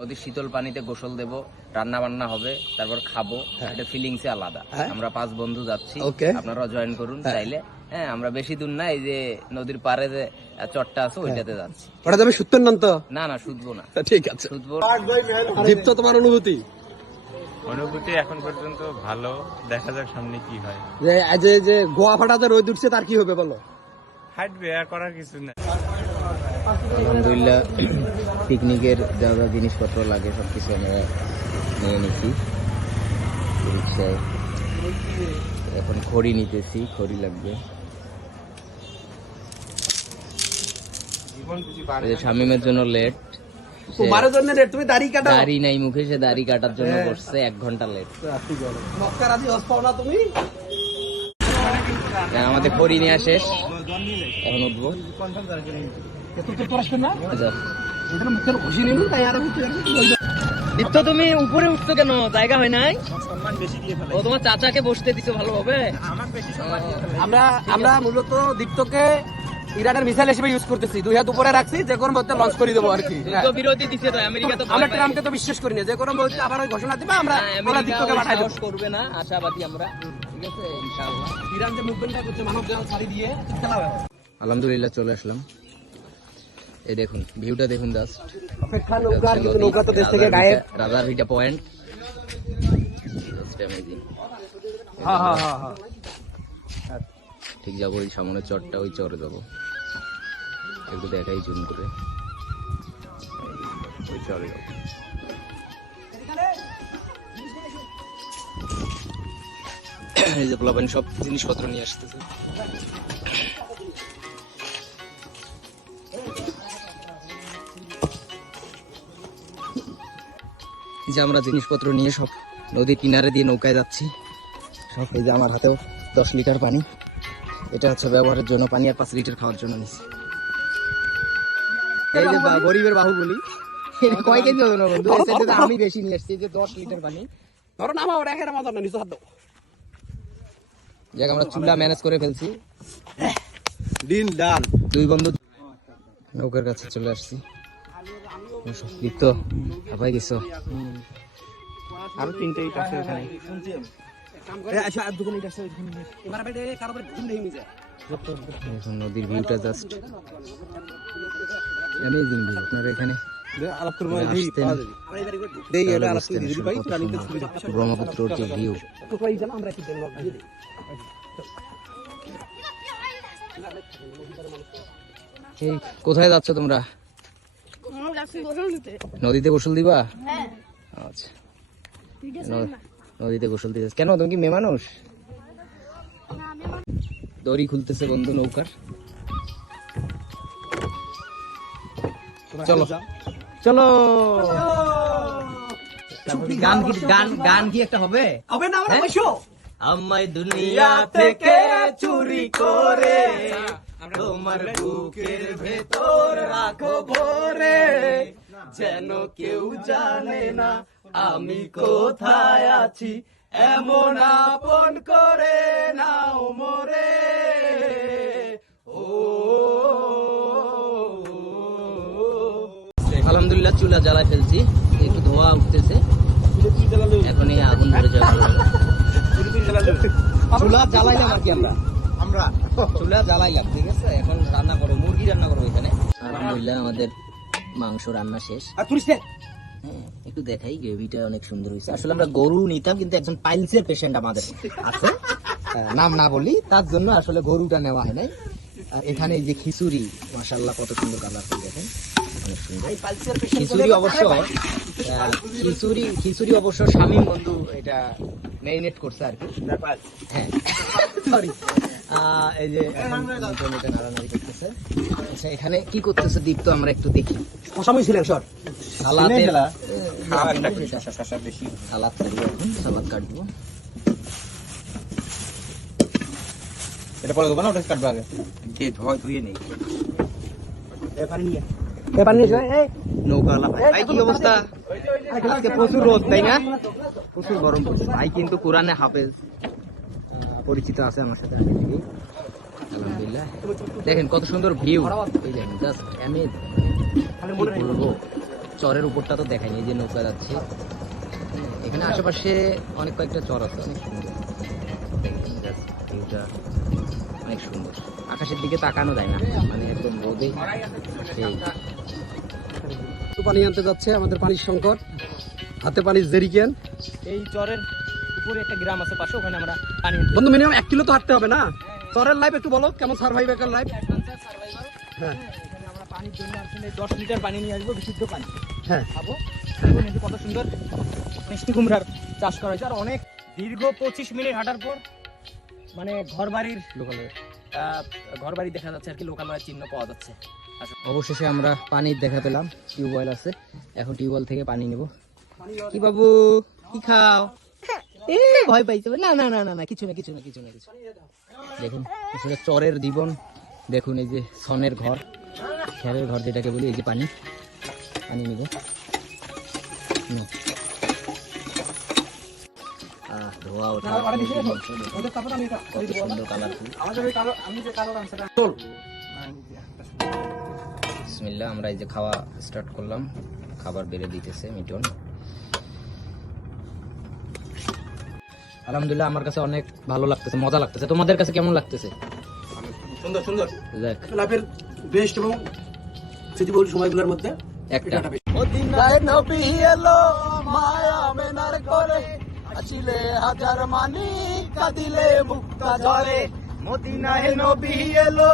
নদীর শীতল পানিতে গোসল দেব, রান্না বান্না হবে, তারপর খাবো। এটা ফিলিংসে আলাদা। আমরা 5 বন্ধু যাচ্ছি, আপনারাও জয়েন করুন চাইলে। হ্যাঁ, আমরা বেশি দূর না, এই যে নদীর পাড়ে যে চটটা আছে ওইটাতে যাচ্ছি। ওটা যাবে শুদ্ধ না তো? না না, শুধবো না। ঠিক আছে, শুদ্ধবো। দীপ্ত, তোমার অনুভূতি? অনুভূতি এখন পর্যন্ত ভালো, দেখা যাক সামনে কি হয়। যে গোয়া ফাটাতে রোদ উঠছে, তার কি হবে বলো? হাঁটবে, আর করার কিছু না। আলহামদুলিল্লাহ, পিকনিকের যা যা জিনিসপত্র লাগে সবকিছু আমরা নিয়ে নিছি রিক্সায়। এখন খড়ি নিতেছি, খড়ি লাগবে। শামিমের জন্য লেট, তোমার জন্য লেট। তুমি দাড়ি কাটো? দাড়ি নাই মুখে, সে দাড়ি কাটার জন্য করছে 1 ঘন্টা লেট। মক্কার আজি হস পাও না তুমি? আমাদের খড়ি নেওয়া শেষ, এখন উঠবো। দীপ্ত, তুমি উপরে উঠছো কেন? জায়গা হয় নাই? ও তোমার চাচাকে বসতে দিছো ভালোভাবে। আমরা মূলত দীপ্তকে ইরানের মিসাইল হিসেবে ইউজ করতেছি। 2 হাত উপরে রাখছি, যে কোনো মুহূর্তে লঞ্চ করে দেবো আর কি। বিরোধী দিচ্ছে তো আমেরিকা, তো আমরা ট্রাম্পকে তো বিশ্বাস করি না, যে কোনো মুহূর্তে আবার ঘোষণা দিবে, আমরা দীপ্তকে পাঠাই দেবো। করবে না, আশাবাদী আমরা। ঠিক আছে, ইনশাআল্লাহ। ইরান যে মুভমেন্টটা করছে মানব জাহাজ ছাড়ি দিয়ে চালাবে। আলহামদুলিল্লাহ চলে আসলাম। এই দেখুন ভিউটা, দেখুন জাস্ট। অপেক্ষা নৌকার, কিন্তু নৌকা তো দেশ থেকে গায়েব। রাজার ভিটা পয়েন্ট, অ্যামেজিং। হ্যাঁ, ঠিক যাবো, ওই সামনের চরটা, ওই চরে যাবো। একটু দেখাই জুম করে, ওই চরে যাবো। এই যে পোলাপানি সব জিনিসপত্র নিয়ে আসতেছে। যে আমরা জিনিসপত্র নিয়ে সব নদীর কিনারে দিয়ে নৌকায় যাচ্ছি সব। এই যে আমার হাতেও 10 লিটার পানি, এটা হচ্ছে ব্যবহারের জন্য পানি, আর 5 লিটার খাওয়ার জন্য নিচ্ছি। এই যে গরিবের বাহুবলি, কয় কেজি হবে না বন্ধু? আমি বেশি নিয়ে আসছি, যে 10 লিটার পানি। ধরো না, আমার একের মজা না, নিচে হাত দাও। যাক, আমরা চুলা ম্যানেজ করে ফেলছি। ডিন ডান। 2 বন্ধু নৌকার কাছে চলে আসছি। দীপ্ত, আপাই গেছো? আরো 3টে ইট আছে ওখানে। এখন নদীর ভিউটা জাস্ট অ্যামেজিং ভিউ। আপনারা এখানে ব্রহ্মপুত্রের যে ভিউ, কোথায় যাচ্ছ তোমরা? নদীতে গোসল দিবা? আচ্ছা, নদীতে গোসল দিতে। কেন, তুমি কি মেয়ে মানুষ? দড়ি খুলতেছে বন্ধু নৌকার। চলো চলো, গান কি একটা হবে? আমায় দুনিয়া থেকে চুরি করে তোমার বুকের ভেতর রাখো ভরে, যেন কেউ জানে না আমি কোথায় আছি, এমন আপন করে নাও মোরে। ও আলহামদুলিল্লাহ, চুলা জ্বালায় ফেলছি, একটু ধোয়া উঠতেছে। এখন এই আগুন ধরে যাবে। চুলা জ্বালাইলাম আর কি, আমরা চুলা জ্বালাইলাম। ঠিক আছে, এখন রান্না করো, মুরগি রান্না করবো এখানে। আলহামদুলিল্লাহ, আমাদের মাংস রান্না শেষ। একটু দেখাই, গ্রেভিটা অনেক সুন্দর হয়েছে। আসলে আমরা গরু নিতাম, কিন্তু একজন পাইলসের পেশেন্ট আমাদের আছে, নাম না বলি, তার জন্য আসলে গরুটা নেওয়া হয় নাই। আর এখানে এই যে খিচুড়ি, মাশাআল্লাহ কত সুন্দর কালার, দেখেন অনেক সুন্দর খিচুড়ি। খিচুড়ি অবশ্য শামীম বন্ধু এটা মেরিনেট করছে আর কি। হ্যাঁ, সরি। এই যে নাড়ানাড়ি করতেছে। আচ্ছা, এখানে কি করতেছে দীপ্ত, আমরা একটু দেখি। সালাদ কাটবো। এটা পরে দেবো না, ওটা কাটবো আগে। ধুয়ে নেই। কি অবস্থা? আজকে প্রচুর রোদ, তাই না? প্রচুর গরম পড়ছে। ভাই কিন্তু কোরআনে হাফেজ, পরিচিত আছে আমার সাথে আগে থেকেই। আলহামদুলিল্লাহ, দেখেন কত সুন্দর ভিউ। জাস্ট অ্যামেজিং, বলবো চরের উপরটা তো দেখায়নি, এই যে নৌকা যাচ্ছে। এখানে আশেপাশে অনেক কয়েকটা চর আছে, অনেক সুন্দর, ভিউটা অনেক সুন্দর। আকাশের দিকে তাকানো যায় না, মানে একদম রোদে সেই। পানি আনতে যাচ্ছে, আমাদের পানির সংকট, হাতে পানির জেরিকেন। এই চরের উপরে একটা গ্রাম আছে পাশে, ওখানে আমরা পানি বন্ধু মিনিমাম 1 কিলো তো হাঁটতে হবে না? চরের লাইফ একটু বলো, কেমন সার্ভাইভাল লাইফ? হ্যাঁ এখানে আমরা পানির জন্য আসলে 10 লিটার পানি নিয়ে আসবো, বিশুদ্ধ পানি হ্যাঁ। খাবো। দেখুন এই যে কত সুন্দর মিষ্টি কুমড়ার চাষ করা হয়েছে। আর অনেক দীর্ঘ 25 মিনিট হাঁটার পর মানে ঘরবাড়ির ঘরবাড়ি দেখা যাচ্ছে আর কি, লোকালয়ের চিহ্ন পাওয়া যাচ্ছে। অবশেষে আমরা পানির দেখা পেলাম, টিউবওয়েল আছে, এখন টিউবওয়েল থেকে পানি নেব। কি বাবু, কি খাও? এ ভয় পাইছে, না না না না না, কিছু না কিছু না কিছু না কিছু। দেখুন আসলে চরের জীবন, দেখুন এই যে সনের ঘর, খেরের ঘর যেটাকে বলি। এই যে পানি, পানি নিবে। ধোয়া ওঠা, কত সুন্দর কালারফুল। বিসমিল্লাহ, আমরা এই যে খাওয়া স্টার্ট করলাম, খাবার বেড়ে দিতেছে মিটন। আলহামদুলিল্লাহ, আমার কাছে অনেক ভালো লাগতেছে, মজা লাগতেছে। তোমাদের কাছে কেমন লাগতেছে? সুন্দর সুন্দর, দেখ লাইফের বেস্ট এবং স্মৃতিবহুল সময়গুলোর মধ্যে একটা মদিনায় নবী এলো মায়া মেনার করে, আসিলে হাজার মানি কাঁদিলে মুক্তা ঝরে। মদিনায় নবী এলো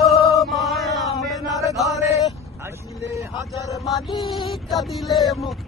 মায়া মেনার ঘরে, আসিলে হাজার মানি কাঁদিলে মুক্তা